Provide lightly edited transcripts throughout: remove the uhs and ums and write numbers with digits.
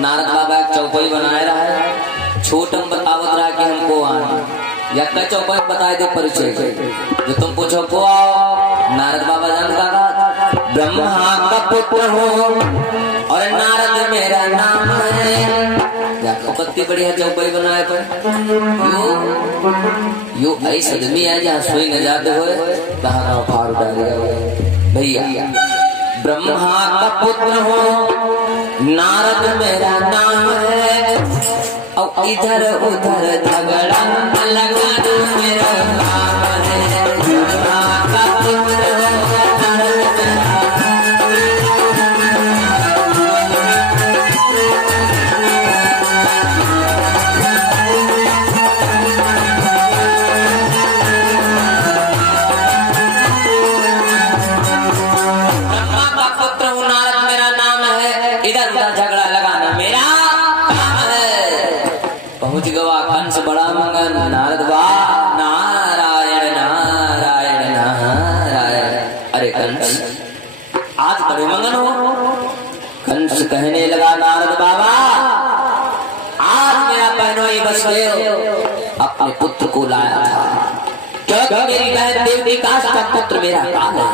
नारद बाबा एक चौपाई बनाए रहा है, छोटम बतावत रहा कि हमको आना या का चौपाई बताए दे परिचय जो तुम पूछो को आओ। नारद बाबा जानता था ब्रह्मा का पुत्र हो और नारद मेरा नाम है। कत्ती बढ़िया चौपाई बनाए पर यो ऐसा आदमी है जहाँ सोई न जाते हुए कहाँ फाड़ डाल भैया। ब्रह्मा का पुत्र हो नारद मेरा नाम है और इधर उधर झगड़ा लगाना मेरा काम है। ब्रह्मा का पुत्र हो नारद बड़ा मंगन। नारद नारायण नारायण नारायण। अरे कंस आज बड़े मंगन हो। कंस कहने लगा नारद बाबा आज मेरा बहनोई वसुदेव अपने पुत्र को लाया था क्योंकि मेरी बहन देवदत्ता का पुत्र मेरा काल है।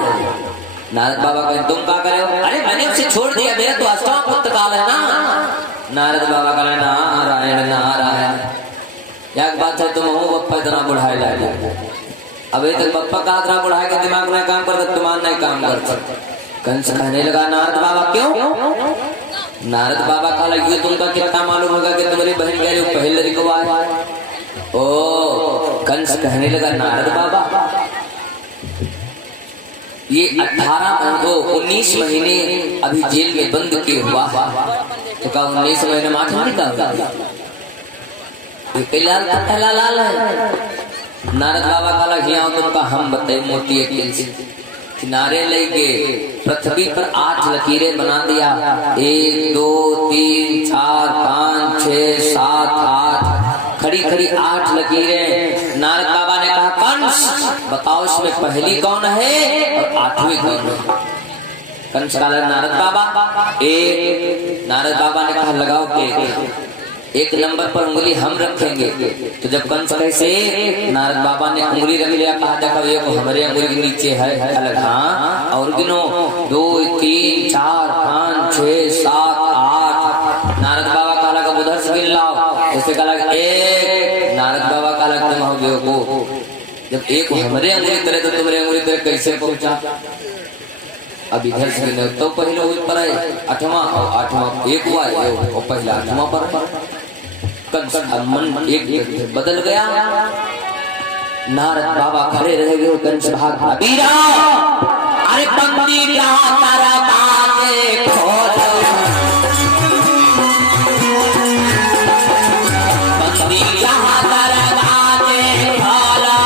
नारद बाबा कहे तुम क्या करे हो? अरे मैंने उसे छोड़ दिया, मेरा तो अष्टम पुत्र काल है ना। नारद बाबा कहे नारायण नारायण। एक बात है तुम हो बप्पा इतना बुढ़ाए जाए अभी तक बप्पा का इतना बुढ़ाए के दिमाग में काम करता तुम्हारा नहीं काम करता। कंस कहने लगा नारद बाबा क्यों? नारद बाबा का लगी तुमका कितना मालूम होगा कि तुम्हारी बहन कह रही पहले रिकवा है। ओ कंस कहने लगा नारद बाबा ये 19 महीने अभी जेल में बंद किए हुआ तो क्या 19 महीने में 8 निकाल पहला लाल है। नारद बाबा का लगिया तुमका हम बताए मोती किनारे लेके पृथ्वी पर 8 लकीरें बना दिया 1 2 3 4 5 6 7 8 खड़ी खड़ी 8 लकीरें। नारद बाबा ने कहा कंस बताओ इसमें पहली कौन है और 8वीं कौन है? कंस का नारद बाबा एक। नारद बाबा ने कहा लगाओ के एक नंबर पर उंगली हम रखेंगे। तो जब कंस कैसे नारद बाबा ने उंगली रख लिया कहा देखो ये हमारे उंगली के नीचे है अलग। हाँ और गिनो 2 3 4 5 6 7 8। नारद बाबा का लगा उधर से गिन लाओ उसे का लगा 1। नारद बाबा का लगा तुम हो गए को जब एक हमारे उंगली तरह तो तुम्हारे उंगली तरह कैसे पहुंचा? अब इधर से गिनो तो पहले हुई पर 8वां और 8वां एक हुआ और पहला 8वां पर कंस का मन एक बदल गया। नारद बाबा खड़े रह गए। कंस भाग वीरा अरे बंदी जहां तारा बाते खोलो बंदी जहां तारा बाते खोलो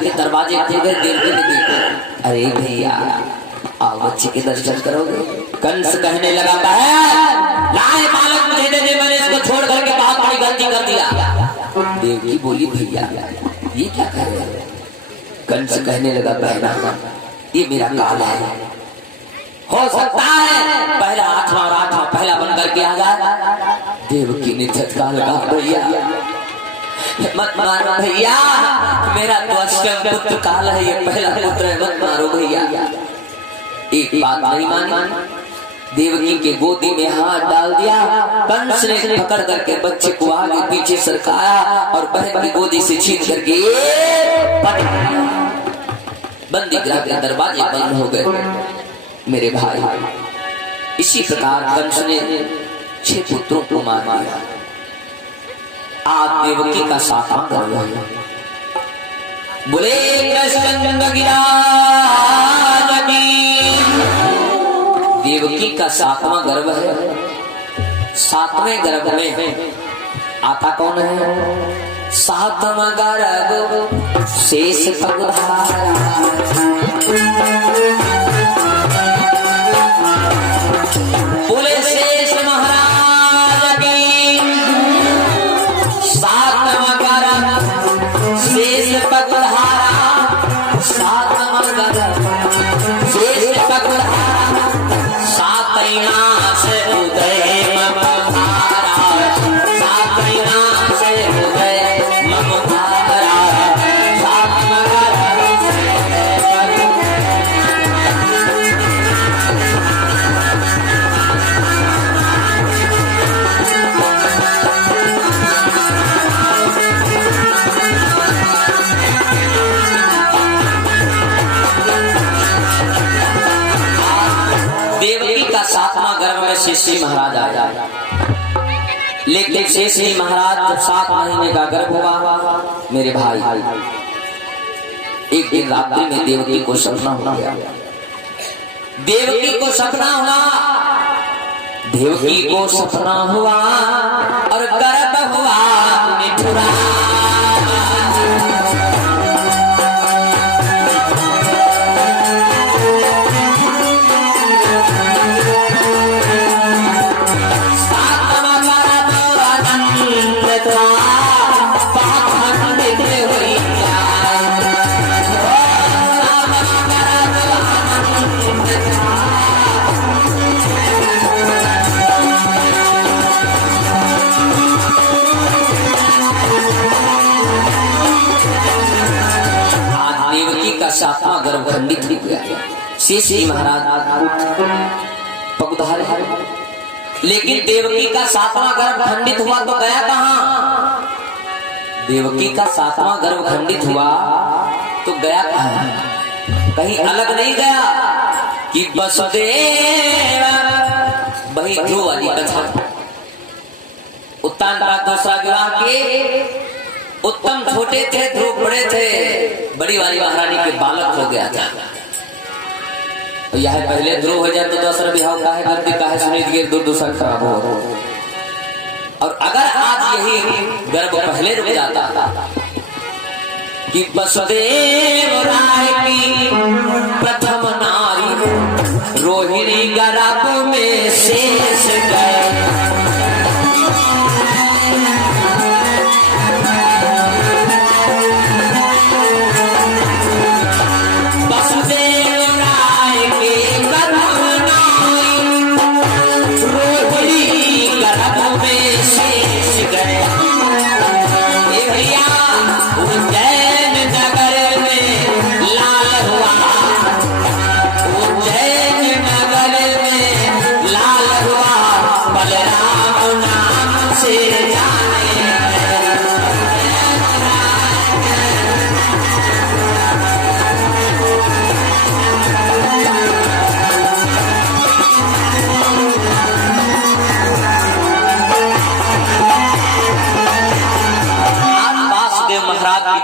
के दरवाजे खुल गए। देवकी ने देखा अरे भैया आओ बच्चे के दर्शन करोगे? कंस कहने लगा लाए बालक मुझे दे दे, मैंने इसको छोड़ करके बहुत बड़ी गलती कर दिया। देवकी बोली भैया ये क्या कर रहे हो? कंस कहने लगा बहना ये मेरा काल है, हो सकता है पहला 8वां और 8वां पहला बन करके आ जाए। देवकी ने झटका लगा भैया मत मारो भैया, मेरा तो अष्टम पुत्र काल है, ये पहला पुत्र है, मत मारो भैया। एक बात नहीं मानी, देवकी के गोदी में हाथ डाल दिया। कंस ने पकड़ करके बच्चे को आगे पीछे सरकाया और बहन की गोदी से छीन करके बंदी गृह के दरवाजे बंद हो गए। मेरे भाई इसी प्रकार कंस ने 6 पुत्रों को मार दिया। आज देवकी का 7वां गर्भ है। बोले कृष्ण गिराज की देवकी का 7वां गर्भ है। 7वें गर्भ में आता कौन है? सातवां गर्भ शेष पगुधारा। बोले शेष महाराज की। सातवां गर्भ शेष पगुधारा, सातवां गर्भ शेष पगुधारा, सातैना से उदय ममधारा, सातैना से उदय ममधारा, सातवां गर्भ देवकी का सातवां गर्भ में शेषी महाराज आया। लेकिन शेषी महाराज जब 7 महीने का गर्भ हुआ, मेरे भाई एक दिन रात्रि में देवकी को सपना हो गया। देवकी को सपना हुआ, देवकी को सपना हुआ और गर्भ हुआ निठुरा। सातवां गर्भ खंडित हो गया। शेषी महाराज पगुधारे, लेकिन देवकी का सातवां गर्भ खंडित हुआ तो गया कहां? देवकी का सातवां गर्भ खंडित हुआ तो गया कहां? कहीं अलग नहीं गया कि वसुदेव। वही ध्रुव वाली कथा, उत्तान का दूसरा विवाह के उत्तम छोटे थे, ध्रुव बड़े थे, बड़ी वाली महारानी के बालक हो गया था। तो यह पहले ध्रुव हो जाए तो दूसरा विवाह का है करती का है सुनीत के दूसरा खराब हो। और अगर आज यही गर्भ पहले रुक जाता कि वसुदेव राय की प्रथम नारी रोहिणी गर्भ में शेष गए।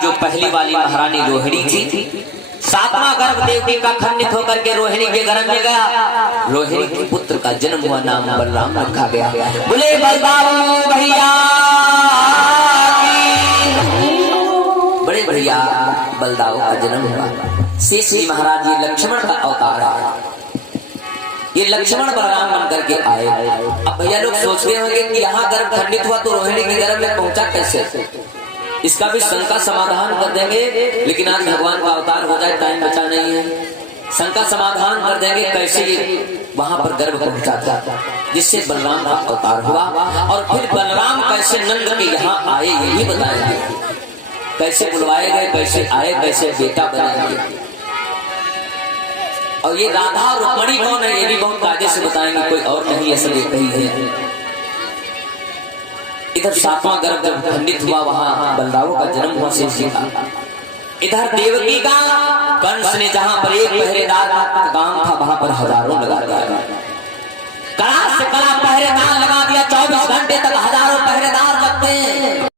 जो पहली वाली महारानी रोहिणी थी, सातवां गर्भ देवकी का खंडित होकर के रोहिणी के गर्भ में गया। रोहिणी के पुत्र का जन्म हुआ, नाम बलराम रखा गया। बोले बलदाऊ भैया, बड़े भैया बलदाऊ का जन्म हुआ। शेषी महाराज ये लक्ष्मण का अवतार है, ये लक्ष्मण बलराम बन करके आए। अब भैया लोग सोचते होंगे कि यहाँ गर्भ खंडित हुआ तो रोहिणी के गर्भ में पहुंचा कैसे? इसका भी शंका समाधान कर देंगे, लेकिन आज भगवान का अवतार हो जाए, टाइम बचा नहीं है। शंका समाधान कर देंगे कैसे वहां पर गर्भ पहुंचा था, जिससे बलराम का अवतार हुआ। और फिर बलराम कैसे नंद के यहाँ आए यही बताएंगे, कैसे बुलवाए गए, कैसे आए, कैसे बेटा बनेंगे। और ये राधा और रुक्मणी कौन है ये भी बहुत कायदे से बताएंगे, कोई और नहीं ऐसा कही है। इधर सातवां गर्भ जब खंडित हुआ वहां बलदाऊ का जन्म हुआ शेषी का। इधर देवकी का कंस ने जहां पर एक पहरेदार का काम था वहां पर हजारों लगा दिया। कड़ा से कड़ा पहरेदार